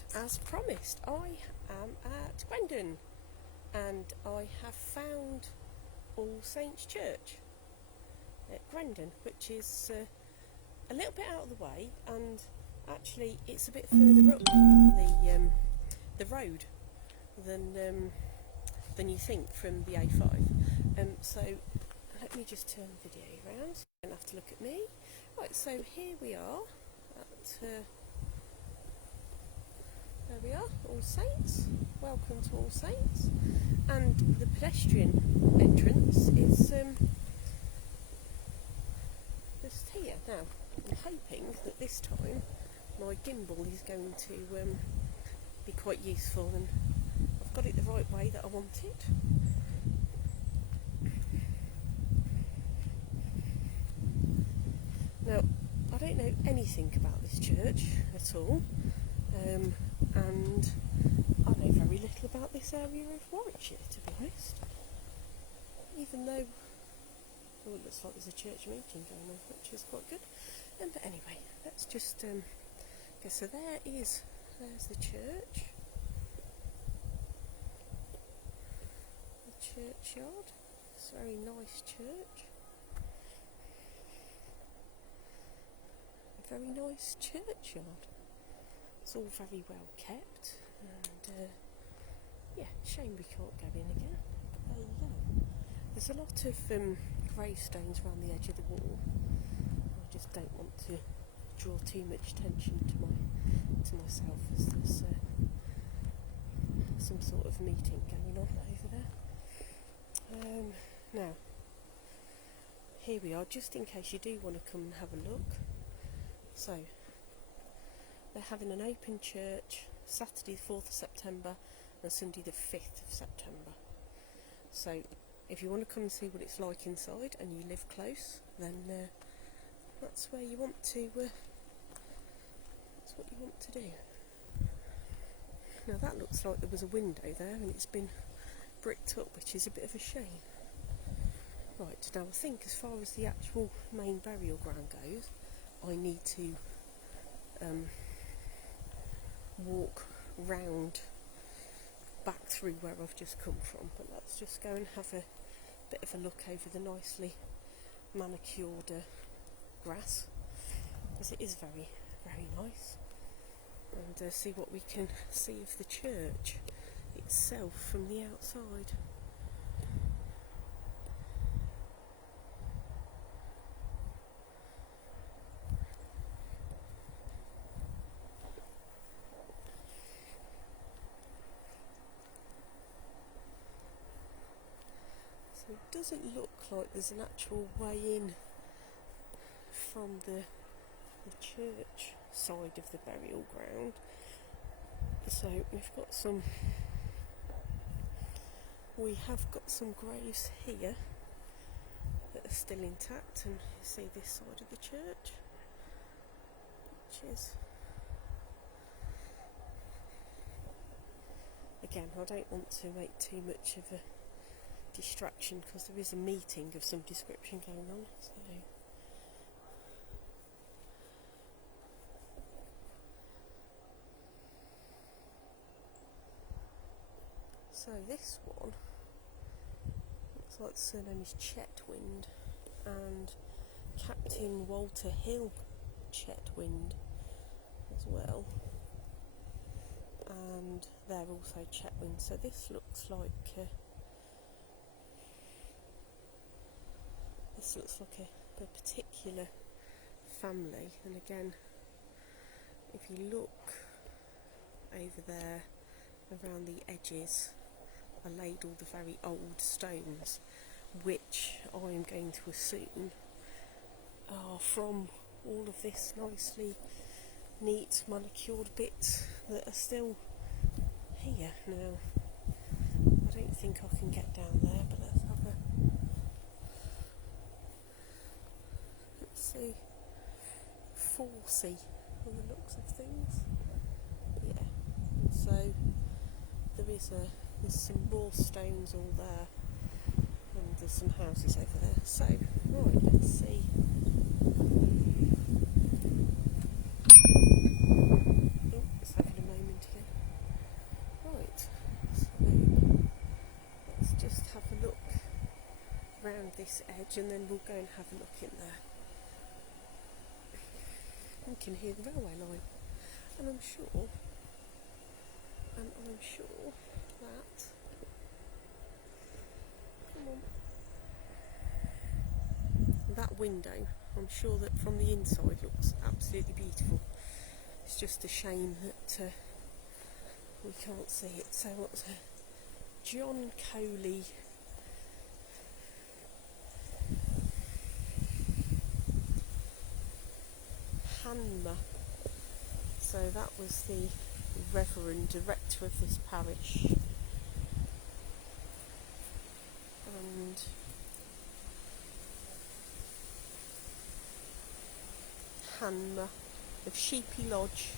Right, as promised, I am at Grendon and I have found All Saints Church at Grendon, which is a little bit out of the way, and actually it's a bit further up the road than you think from the A5. So let me just turn the video around so you don't have to look at me. Right, so here we are at there we are, All Saints. Welcome to All Saints. And the pedestrian entrance is just here. Now, I'm hoping that this time my gimbal is going to be quite useful and I've got it the right way that I want it. Now, I don't know anything about this church at all. And I know very little about this area of Warwickshire, to be honest. Even though, oh, it looks like there's a church meeting going on, which is quite good. But anyway, let's just go. So there's the church, the churchyard. It's a very nice church. A very nice churchyard. It's all very well kept, and yeah, shame we can't go in again. But there you go. There's a lot of gravestones around the edge of the wall. I just don't want to draw too much attention to myself, as there's some sort of meeting going on over there. Now, here we are, just in case you do want to come and have a look. So, they're having an open church Saturday the 4th of September and Sunday the 5th of September. So if you want to come and see what it's like inside and you live close, then that's where you want to. That's what you want to do. Now that looks like there was a window there and it's been bricked up, which is a bit of a shame. Right, now I think as far as the actual main burial ground goes, I need to walk round back through where I've just come from, but let's just go and have a bit of a look over the nicely manicured grass, because it is very, very nice, and see what we can see of the church itself from the outside. So it doesn't look like there's an actual way in from the church side of the burial ground. So we have got some graves here that are still intact, and you see this side of the church, which is, again, I don't want to make too much of a distraction because there is a meeting of some description going on. So this one looks like the surname is Chetwynd, and Captain Walter Hill Chetwynd as well, and they're also Chetwynd. So this looks like a particular family, and again, if you look over there around the edges, I laid all the very old stones, which I am going to assume are from all of this nicely neat manicured bits that are still here. Now, I don't think I can get down there, but let's have a see. 40 on the looks of things. Yeah. So there's some more stones all there, and there's some houses over there. So right, let's see. Oh, it's having a moment here. this edge and then we'll go and have a look in there. You can hear the railway line, and I'm sure that, come on, that window, I'm sure that from the inside looks absolutely beautiful. It's just a shame that we can't see it. So what's John Coley Hanmer. So that was the Reverend Director of this parish. And Hanmer of Sheepy Lodge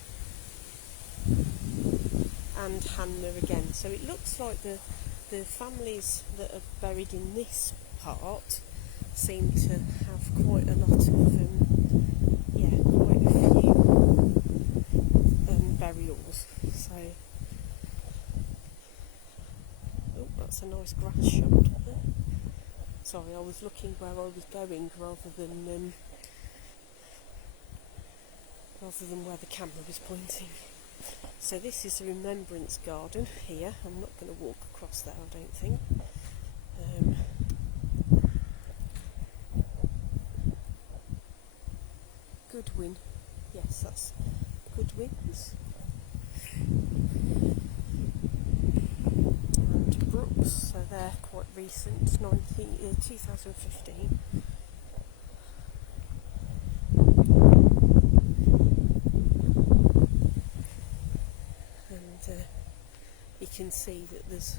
and Hanmer again. So it looks like the families that are buried in this part seem to have quite a lot of quite a few burials. So that's a nice grass shot there. Sorry, I was looking where I was going rather than where the camera was pointing. So this is the Remembrance Garden here. I'm not going to walk across there, I don't think. Goodwin. Yes, that's Goodwins. And Brooks, so they're quite recent, 2015. You can see that there's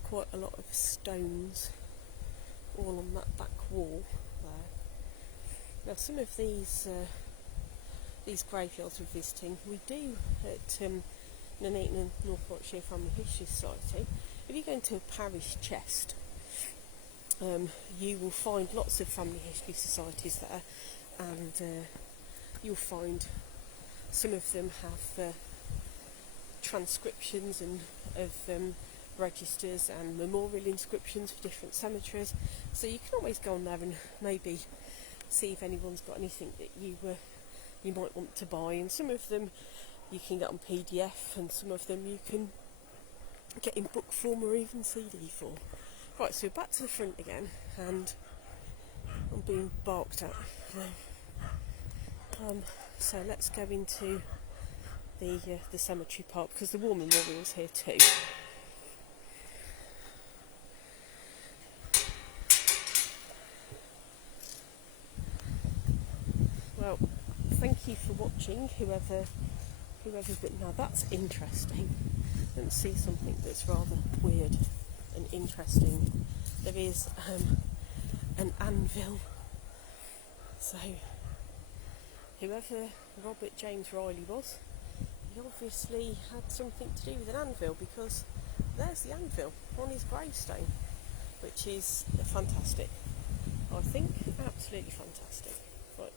quite a lot of stones all on that back wall there. Now some of these graveyards we're visiting, we do at Nuneaton and North Warwickshire Family History Society. If you go into a parish chest, you will find lots of family history societies there, and you'll find some of them have transcriptions of registers and memorial inscriptions for different cemeteries, so you can always go on there and maybe see if anyone's got anything that you might want to buy. And some of them you can get on PDF, and some of them you can get in book form or even CD form. Right, so back to the front again, and I'm being barked at. So let's go into the cemetery part, because the war memorial's here too. Well, thank you for watching, whoever's been. Now that's interesting. Let's see something that's rather weird and interesting. There is an anvil. So whoever Robert James Riley was, he obviously had something to do with an anvil, because there's the anvil on his gravestone, which is fantastic. I think absolutely fantastic. Right.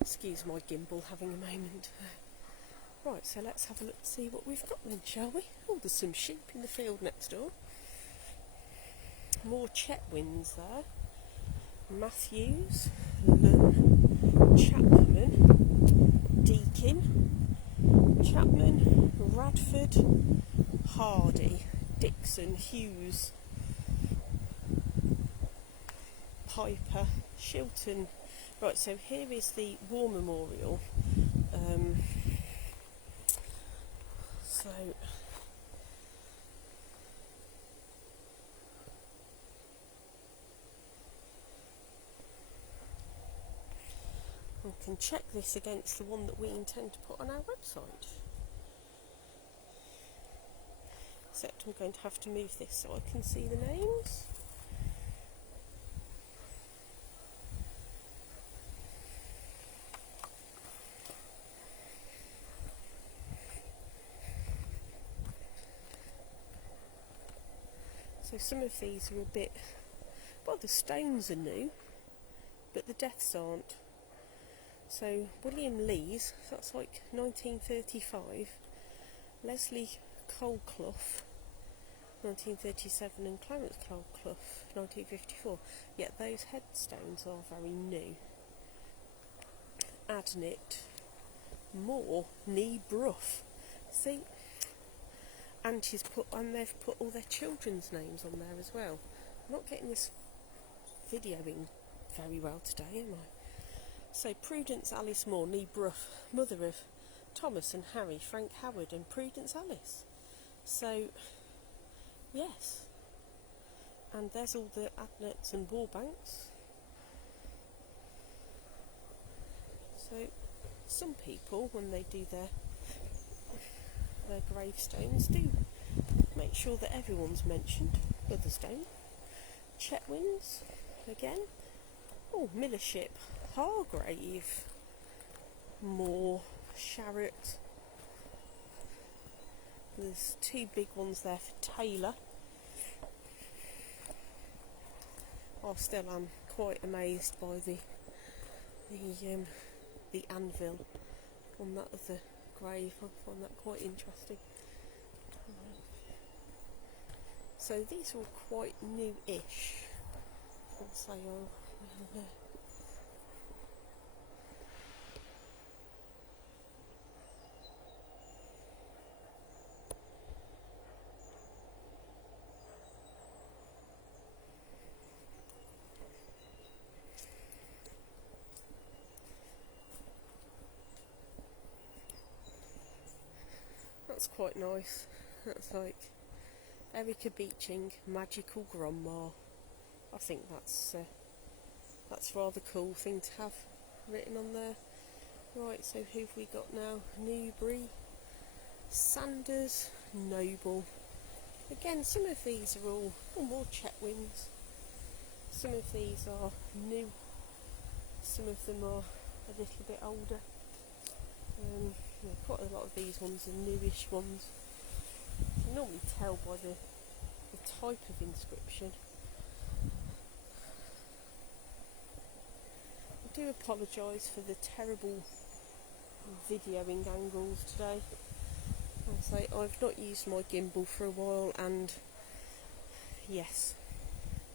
Excuse my gimbal having a moment. Right, so let's have a look to see what we've got then, shall we? Oh, there's some sheep in the field next door. More Chetwins there. Matthews, Lunn, Chapman, Deakin, Chapman, Radford, Hardy, Dixon, Hughes, Piper, Shilton. Right, so here is the war memorial. So we can check this against the one that we intend to put on our website. Except I'm going to have to move this so I can see the names. So some of these are a bit, well, the stones are new, but the deaths aren't. So William Lees, that's like 1935, Leslie Colclough, 1937, and Clarence Colclough, 1954. Yet those headstones are very new. Adnit Moore Knee Bruff. See, and they've put all their children's names on there as well. I'm not getting this videoing very well today, am I? So Prudence Alice Moore Knee Bruff, mother of Thomas and Harry Frank Howard and Prudence Alice. So yes, and there's all the Adnets and Warbanks. So some people, when they do their gravestones, do make sure that everyone's mentioned. Witherstone, Chetwyns, again. Oh, Millership, Hargrave, Moore, Sharratt. There's two big ones there for Taylor. I still am quite amazed by the anvil on that other grave. I find that quite interesting. So these are all quite new-ish. I'll say, that's quite nice. That's like Erica Beeching, Magical Grandma. I think that's rather cool thing to have written on there. Right, so who've we got now? Newbury, Sanders, Noble. Again, some of these are all more Chetwyns. Some of these are new. Some of them are a little bit older. Quite a lot of these ones are newish ones. You can normally tell by the type of inscription. I do apologise for the terrible videoing angles today. I'll say I've not used my gimbal for a while, and yes,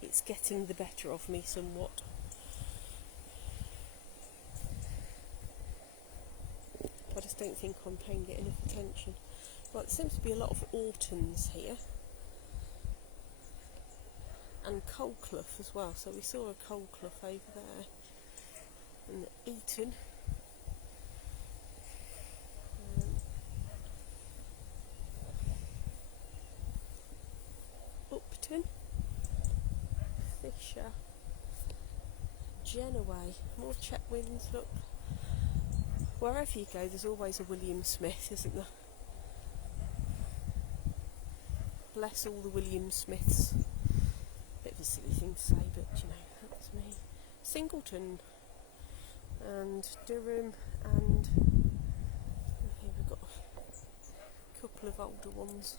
it's getting the better of me somewhat. I just don't think I'm paying it enough attention. Right, there seems to be a lot of Ortons here. And Colclough as well. So we saw a Colclough over there. And Eton. Upton. Fisher. Genoway. More Chetwyns, look. Wherever you go, there's always a William Smith, isn't there? Bless all the William Smiths. Bit of a silly thing to say, but you know, that's me. Singleton and Durham, and here we've got a couple of older ones.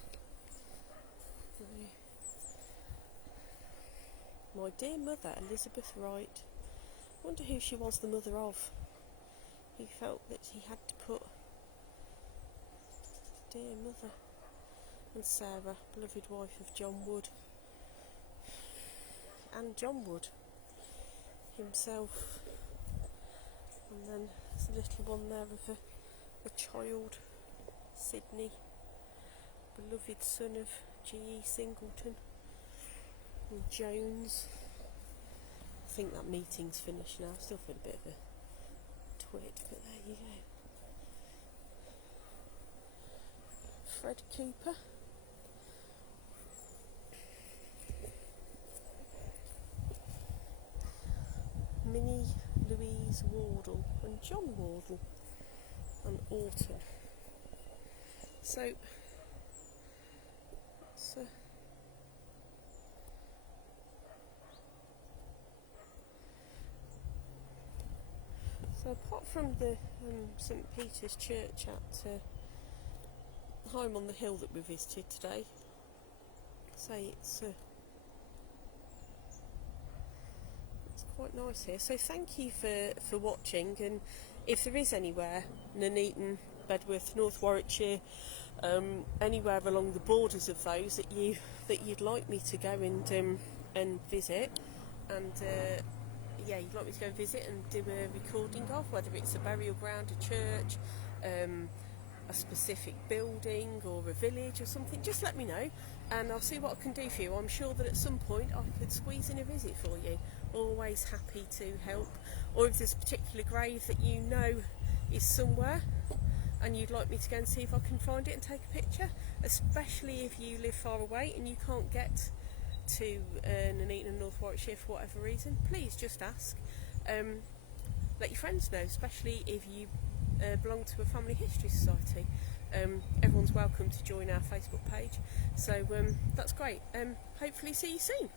My dear mother, Elizabeth Wright. I wonder who she was the mother of. He felt that he had to put dear mother. And Sarah, beloved wife of John Wood. And John Wood himself. And then there's a little one there of a child, Sydney, beloved son of G.E. Singleton. And Jones. I think that meeting's finished now. I still feel a bit of a twit, but there you go. Fred Cooper. Minnie Louise Wardle and John Wardle and Orton. So apart from the St Peter's Church at Home on the Hill that we visited today, it's quite nice here. So thank you for watching, and if there is anywhere, Nuneaton, Bedworth, North Warwickshire, anywhere along the borders of those that you'd like me to go and visit, and yeah, you'd like me to go and visit and do a recording of, whether it's a burial ground, a church, a specific building or a village or something, just let me know and I'll see what I can do for you. I'm sure that at some point I could squeeze in a visit for you. Always happy to help. Or if there's a particular grave that you know is somewhere and you'd like me to go and see if I can find it and take a picture, especially if you live far away and you can't get to Nuneaton, North Warwickshire for whatever reason, please just ask. Let your friends know, especially if you belong to a family history society. Everyone's welcome to join our Facebook page, so that's great. Hopefully see you soon.